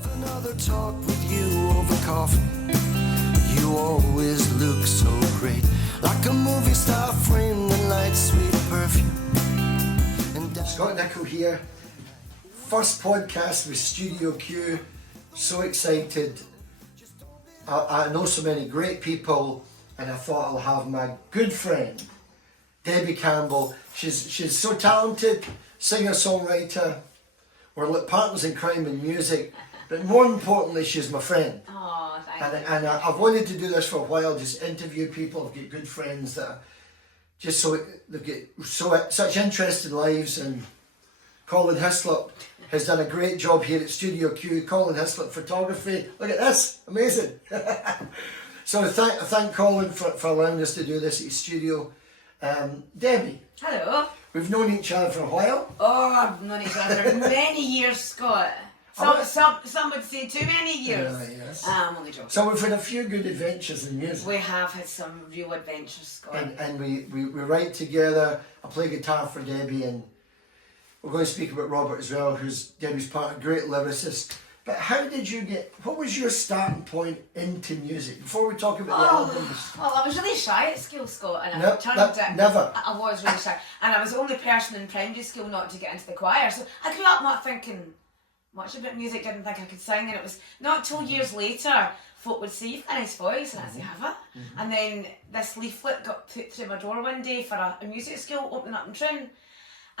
Have another talk with you over coffee. You always look so great, like a movie star framed in light, sweet perfume. Scott Nicol here. First podcast with Studio Q. So excited. I know so many great people, and I thought I'll have my good friend Debbie Campbell. She's so talented, singer-songwriter. We're like partners in crime in music, but more importantly, she's my friend. Oh, thank you. And I've wanted to do this for a while, just interview people. I've got good friends that are just they've got such interesting lives. And Colin Hislop has done a great job here at Studio Q. Colin Hislop Photography. Look at this, amazing. So I thank Colin for allowing us to do this at his studio. Debbie. Hello. We've known each other for a while. Oh, I've known each other for many years, Scott. Some would say too many years. Yes. I'm only joking. So we've had a few good adventures in music. We have had some real adventures, Scott. And we write together. I play guitar for Debbie, and we're going to speak about Robert as well, who's Debbie's partner, great lyricist. But how did you what was your starting point into music? Before we talk about the albums. Well, I was really shy at school, Scott, and Never. I was really shy, and I was the only person in primary school not to get into the choir. So I grew up not thinking much about music, didn't think I could sing, and it was not till years later folk would say, "You've got a nice voice," and I'd say, "Have I?" And then this leaflet got put through my door one day for a music school opening up in Trin.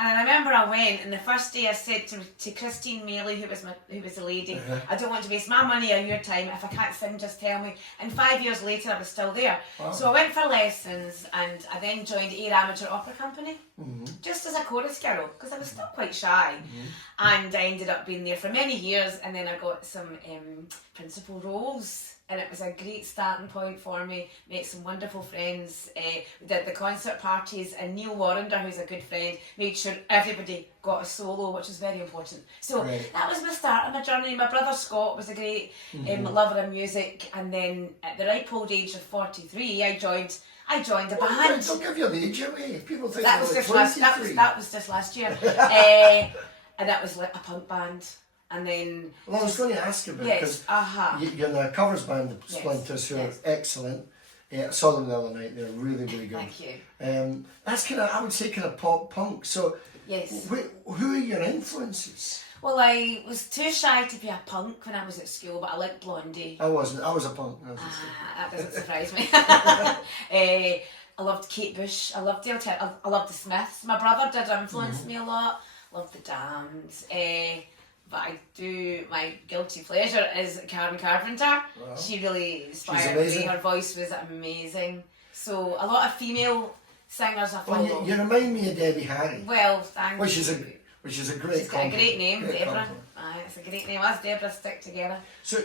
And I remember I went, and the first day I said to Christine Maley, who was the lady, I don't want to waste my money or your time. If I can't sing, just tell me. And 5 years later, I was still there. Wow. So I went for lessons, and I then joined Ayr Amateur Opera Company, just as a chorus girl, because I was still quite shy. And I ended up being there for many years, and then I got some principal roles. And it was a great starting point for me. Made some wonderful friends. We did the concert parties, and Neil Warrender, who's a good friend, made sure everybody got a solo, which is very important. So that was my start of my journey. My brother Scott was a great lover of music, and then at the ripe old age of 43, I joined a band. Don't give your age away. People think that you're was like just last. 23. That was just last year, and that was like a punk band. And then... Well, I was going to ask you about it, because you're in a covers band, the Splinters, who are excellent. Yeah, I saw them the other night. They're really, really good. Thank you. That's kind of, I would say, kind of pop punk. So, yes. Who are your influences? Well, I was too shy to be a punk when I was at school, but I liked Blondie. I wasn't. I was a punk. That doesn't surprise me. I loved Kate Bush. I loved I loved the Smiths. My brother did influence me a lot. Loved the Damned. But my guilty pleasure is Karen Carpenter. Wow. She really inspired me. Her voice was amazing. So a lot of female singers I follow. Well, you remind me of Debbie Harry. Well, thank you. Which is a great She's got a great name, great Deborah. It's a great name. Us, Deborah, stick together. So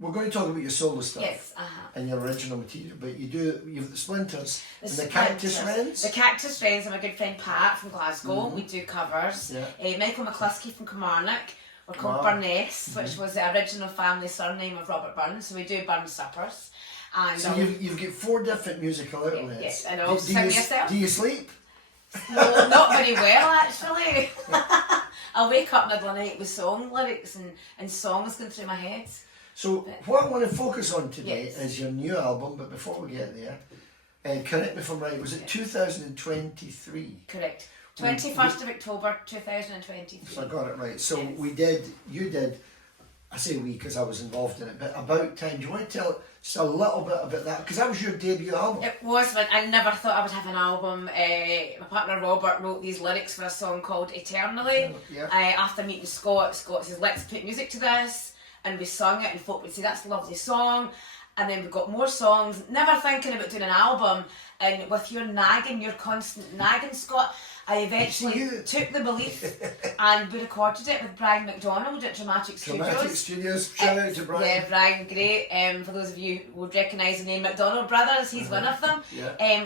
we're going to talk about your solo stuff. Yes, and your original material, but you've the Splinters and the Cactus Wrens. The Cactus Wrens, and my good friend Pat from Glasgow. We do covers. Michael McCluskey from Kilmarnock. We're called Burness, which was the original family surname of Robert Burns. So we do Burns suppers. And so you've got 4 different musical outlets. Yes, I know. Sing yourself. Do you sleep? No, not very well actually. I wake up middle of the night with song lyrics and songs going through my head. So what I want to focus on today is your new album, but before we get there, correct me if I'm right, was it 2023? Correct. 21st of October 2023. So I got it right. So you did, I say we because I was involved in it, but About Time. Do you want to tell just a little bit about that? Because that was your debut album. It was, but I never thought I would have an album. My partner Robert wrote these lyrics for a song called Eternally. After meeting Scott says, let's put music to this. And we sung it, and folk would say, that's a lovely song. And then we got more songs, never thinking about doing an album. And with your constant nagging, Scott, I eventually took the belief and we recorded it with Brian McDonald at Dramatic Studios. Shout out to Brian. Yeah, Brian, great. For those of you who would recognise the name McDonald Brothers, he's one of them.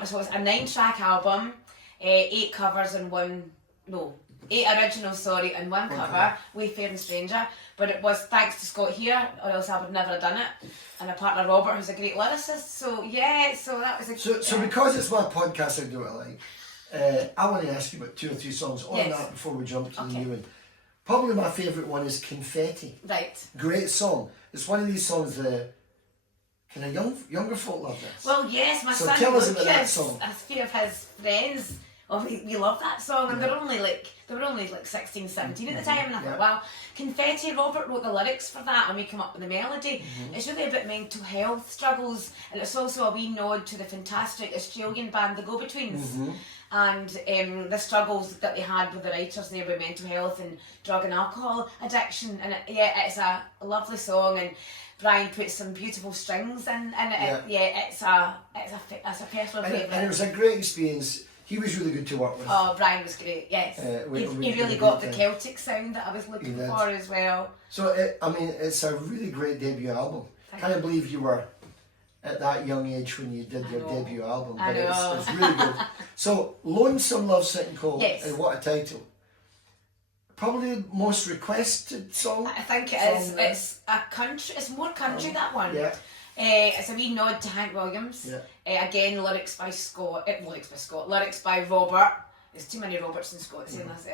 So it's a 9-track album, 8 covers and 8 originals, and one cover, Wayfaring Stranger. But it was thanks to Scott here, or else I would never have done it. And my partner Robert, who's a great lyricist. So that was a So because it's my podcast, I do it like. I want to ask you about 2 or 3 songs on that before we jump to the new one. Probably my favourite one is Confetti. Right. Great song. It's one of these songs that kind of younger folk love this. Well, yes, my So son tell us Lucas, about that song. a few of his friends, we love that song, and they were only like 16, 17 at the time, and I thought, wow, Confetti, Robert wrote the lyrics for that, and we came up with the melody. It's really about mental health struggles, and it's also a wee nod to the fantastic Australian band, the Go-Betweens, and the struggles that they had with the writers there with mental health and drug and alcohol addiction, and it's a lovely song, and Brian put some beautiful strings in it. It's a personal favourite. And it was a great experience. He was really good to work with. Oh, Brian was great, yes. He really got the Celtic sound that I was looking for as well. So, it's a really great debut album. Can't believe you were at that young age when you did your debut album. But it's really good. So, Lonesome Love Sick and Cold, Yes. and what a title. Probably the most requested song. I think it is. It's a country. It's more country, that one. Yeah. It's a wee nod to Hank Williams. Yeah. Again, lyrics by Robert. There's too many Roberts and Scotts in this.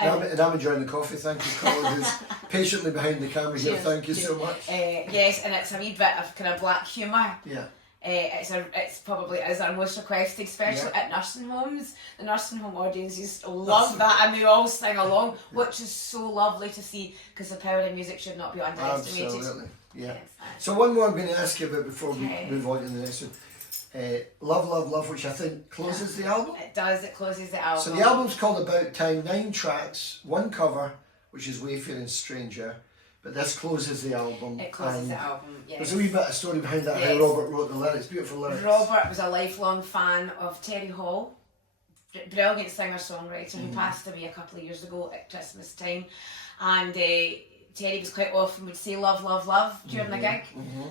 And I'm enjoying the coffee. Thank you, Colin, who's patiently behind the camera here. Thank you so much. Yes, and it's a wee bit of kind of black humour. Yeah. It's probably our most requested, especially at nursing homes. The nursing home audiences love that, and they all sing along, which is so lovely to see, because the power of music should not be underestimated. Absolutely, yeah. Yes. So one more I'm going to ask you about before we move on to the next one. Love, Love, Love, which I think closes the album. It does, it closes the album. So the album's called About Time, 9 tracks, 1 cover, which is Wayfaring Stranger, but this closes the album. It closes the album, yes. There's a wee bit of story behind that, how Robert wrote the lyrics, beautiful lyrics. Robert was a lifelong fan of Terry Hall, brilliant singer-songwriter who passed away a couple of years ago at Christmas time, and Terry was quite often would say love, love, love during the gig,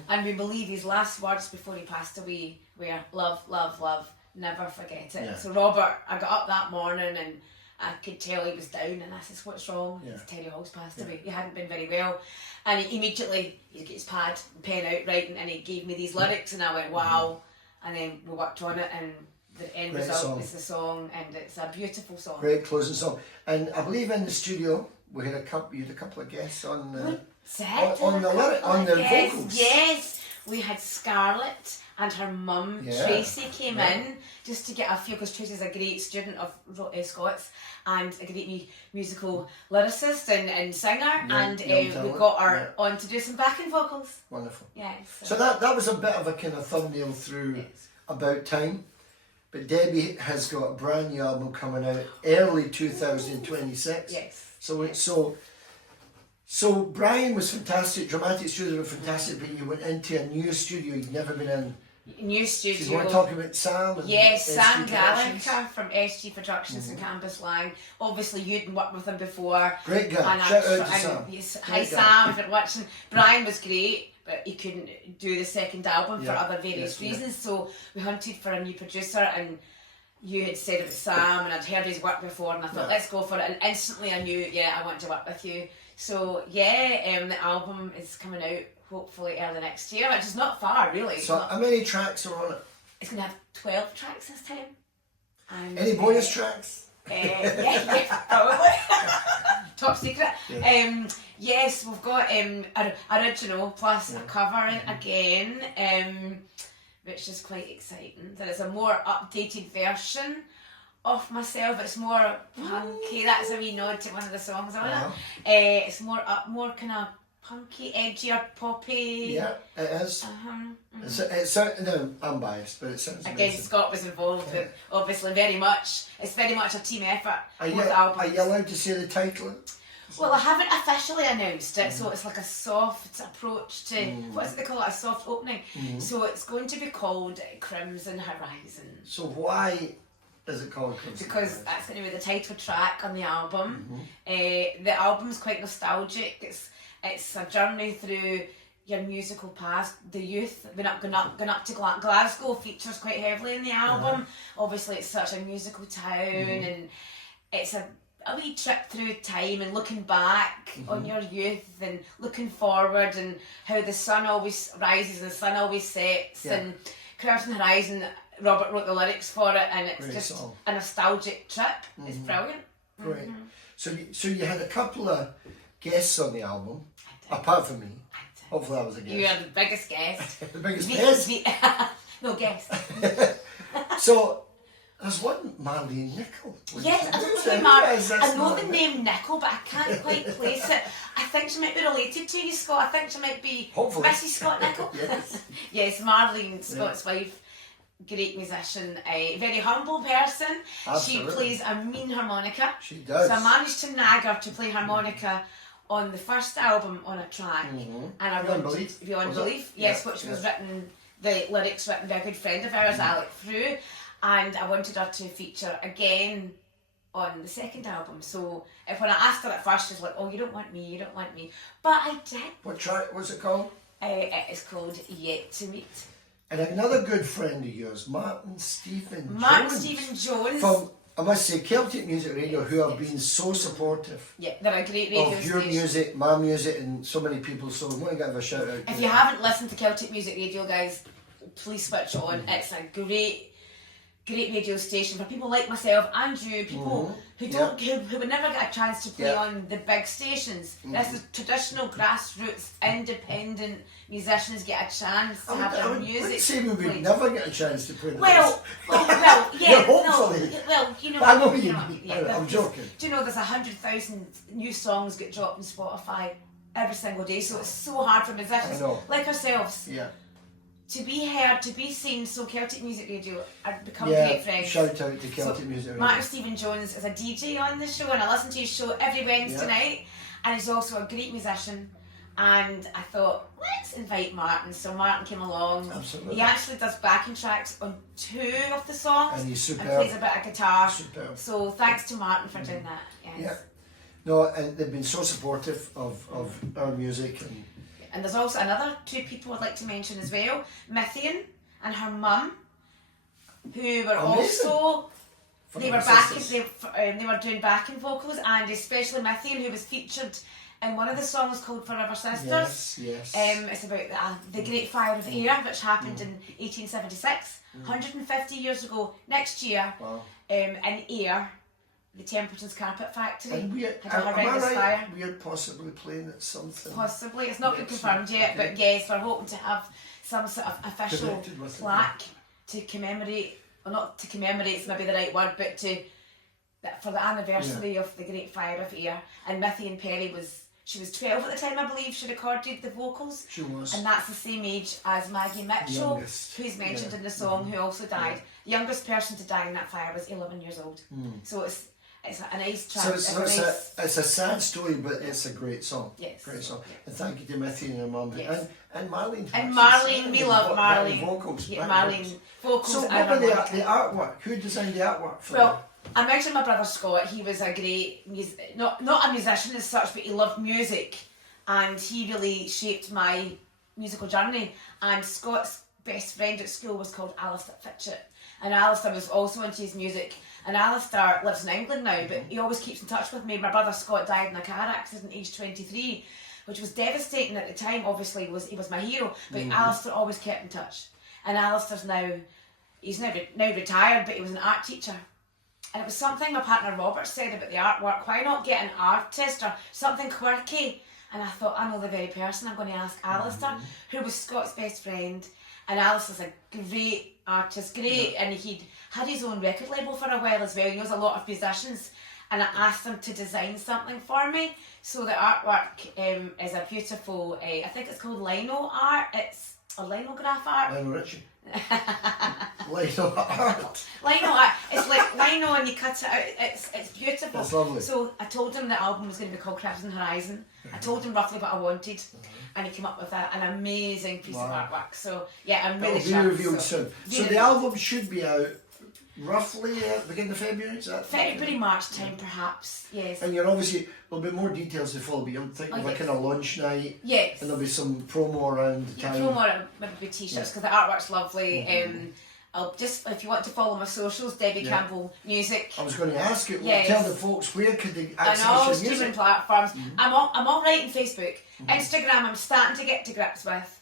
and we believe his last words before he passed away were love, love, love, never forget it. Yeah. So Robert, I got up that morning and I could tell he was down, and I said, what's wrong? Yeah. Terry Hall's passed away. He hadn't been very well. And he immediately, he'd get his pad and pen out writing, and he gave me these lyrics, and I went, wow. And then we worked on it, and the end result is the song, and it's a beautiful song. Great closing song. And I believe in the studio you had a couple of guests on the vocals. Yes, we had Scarlett and her mum Tracy came in just to get a feel, because Tracy's a great student of Scots and a great musical lyricist and singer, and we got her on to do some backing vocals. Wonderful. Yes. So that was a bit of a kind of thumbnail through About Time. But Debbie has got a brand new album coming out early 2026. Yes. So Brian was fantastic, Dramatic Studios were fantastic, but you went into a new studio you'd never been in. New studio. So you want to talk about Sam? Yes, Sam Gallagher from SG Productions and Campus Lang. Obviously you'd worked with him before. Great guy, shout out to Sam. Yes, hi Sam, if you're watching. Brian was great, but he couldn't do the second album for other various reasons, so we hunted for a new producer, and you had said it was Sam, and I'd heard his work before, and I thought, let's go for it, and instantly I knew, I want to work with you. So the album is coming out hopefully early next year, which is not far really. So how many tracks are on it? It's going to have 12 tracks this time. And, any bonus tracks? Yeah, probably. Top secret. Yeah. Yes, we've got original plus a cover in again, which is quite exciting. There is a more updated version of myself. It's more punky. That's a wee nod to one of the songs on it. It's more kind of punky, edgier, poppy. Yeah, it is. It's no, I'm biased, but it sounds again, amazing. Scott was involved with, obviously, very much. It's very much a team effort. Are you allowed to say the title? Well, I haven't officially announced it, so it's like a soft approach to, what is it they call it, a soft opening. So it's going to be called Crimson Horizon. So why is it called Crimson Because Horizon? that's going to be the title track on the album. The album's quite nostalgic. It's a journey through your musical past. The youth, going up to Glasgow features quite heavily in the album. Obviously, it's such a musical town, and it's a wee trip through time and looking back on your youth and looking forward, and how the sun always rises and the sun always sets. And Crimson Horizon, Robert wrote the lyrics for it, and it's Great just song. a nostalgic trip. It's brilliant. Great. So you had a couple of guests on the album, apart from me. Hopefully that was a guest. You are the biggest guest. The biggest guest? No, guest. So, there's one Marlene Nicol. Yes, I don't know I know the name Nicol, but I can't quite place it. I think she might be related to you, Scott. I think she might be Hopefully. Mrs. Scott Nicol. Yes. Yes, Marlene, Scott's wife. Great musician, a very humble person. Absolutely. She plays a mean harmonica. She does. So I managed to nag her to play harmonica on the first album on a track. Mm-hmm. And I Beyond wrote Belief? Beyond Was it? Belief, yes, Yeah, which yeah. was written, the lyrics written by a good friend of ours, Alec Frew. And I wanted her to feature again on the second album. So when I asked her at first, she was like, oh, you don't want me, you don't want me. But I did. What track was it called? It is called Yet to Meet. And another good friend of yours, Martin Stephen Mark Jones. Stephen Jones. From, I must say, Celtic Music Radio, who have been so supportive Yeah, they're a great radio of your station. music, my music, and so many people. So I want to give a shout out. If you haven't listened to Celtic Music Radio, guys, please switch it on. It's a great radio station for people like myself and you, people who don't who would never get a chance to play on the big stations. This is traditional grassroots independent musicians get a chance to have their music say we would played. never get a chance to play the Well, best. yeah, Yeah, hopefully. no, well, you know, I know what you know, mean. yeah, I'm joking. Do you know there's 100,000 new songs get dropped on Spotify every single day, so it's so hard for musicians I know. like ourselves Yeah. to be heard, to be seen. So Celtic Music Radio are become Yeah, great friends. shout out to Celtic Music Radio. Martin Stephen Jones is a DJ on the show, and I listen to his show every Wednesday night, and he's also a great musician. And I thought, let's invite Martin. So Martin came along. Absolutely. He actually does backing tracks on 2 of the songs And he's superb. plays a bit of guitar. Superb. So thanks to Martin for doing that. Yes. Yeah. No, and they've been so supportive of our music. And there's also another 2 people I'd like to mention as well. Mythian and her mum, who were Amazing. also they were Sisters. they were doing backing vocals, and especially Mythian, who was featured in one of the songs called Forever Sisters. Yes. It's about the Great Fire of Ayr, which happened in 1876, 150 years ago. Next year, Wow. in Ayr, the Templeton's Carpet Factory And we had a am I horrendous right? fire. We are possibly playing at something. Possibly, it's not been Next confirmed week, yet, okay. but yes, we're hoping to have some sort of official Connected with it, plaque to commemorate, or not to commemorate, it's maybe the right word, but for the anniversary of the Great Fire of Ayr. And Mythian Perry she was 12 at the time, I believe. She recorded the vocals. She was. And that's the same age as Maggie Mitchell, Youngest. who's mentioned Yeah. in the song, who also died. The youngest person to die in that fire was 11 years old. So it's a nice track. So it's a sad story, but it's a great song. Yes. Great song. And thank you to Mithy and her mum. Yes. And Marlene. And Marlene, we love Marlene. Vocals. Yeah, backing Marlene vocals. So and what were the harmonica. artwork? Who designed the artwork for Well, I mentioned my brother Scott. He was a great not a musician as such, but he loved music, and he really shaped my musical journey. And Scott's best friend at school was called Alistair Fitchett, and Alistair was also into his music. And Alistair lives in England now, but he always keeps in touch with me. My brother Scott died in a car accident aged 23, which was devastating at the time. Obviously, he was my hero, but Alistair always kept in touch. And Alistair's now retired, but he was an art teacher. And it was something my partner Robert said about the artwork. Why not get an artist or something quirky? And I thought, I know the very person I'm going to ask, Alistair, who was Scott's best friend. And Alistair's a great artist, and he'd had his own record label for a while as well. He knows a lot of musicians. And I asked him to design something for me. So the artwork is a beautiful, I think it's called lino art. It's a linograph art. Lionel Richie. Lino art. Lino art. It's like lino and you cut it out. It's beautiful. That's lovely. So I told him the album was going to be called Crimson Horizon. I told him roughly what I wanted, and he came up with an amazing piece of artwork. So yeah, I'm really That'll chuffed. be revealed soon. So the album should be out roughly at the beginning of February, is that? February, March time, perhaps. Yes. And you're obviously, there'll be more details to follow, but you're thinking of a yes. kind of launch night, Yes. and there'll be some promo around the town. Promo maybe t-shirts because the artwork's lovely. I'll just, if you want to follow my socials, Debbie Campbell Music. I was going to ask you, Yes. tell the folks where could they On access all your streaming music? platforms. I'm all right on Facebook. Instagram I'm starting to get to grips with.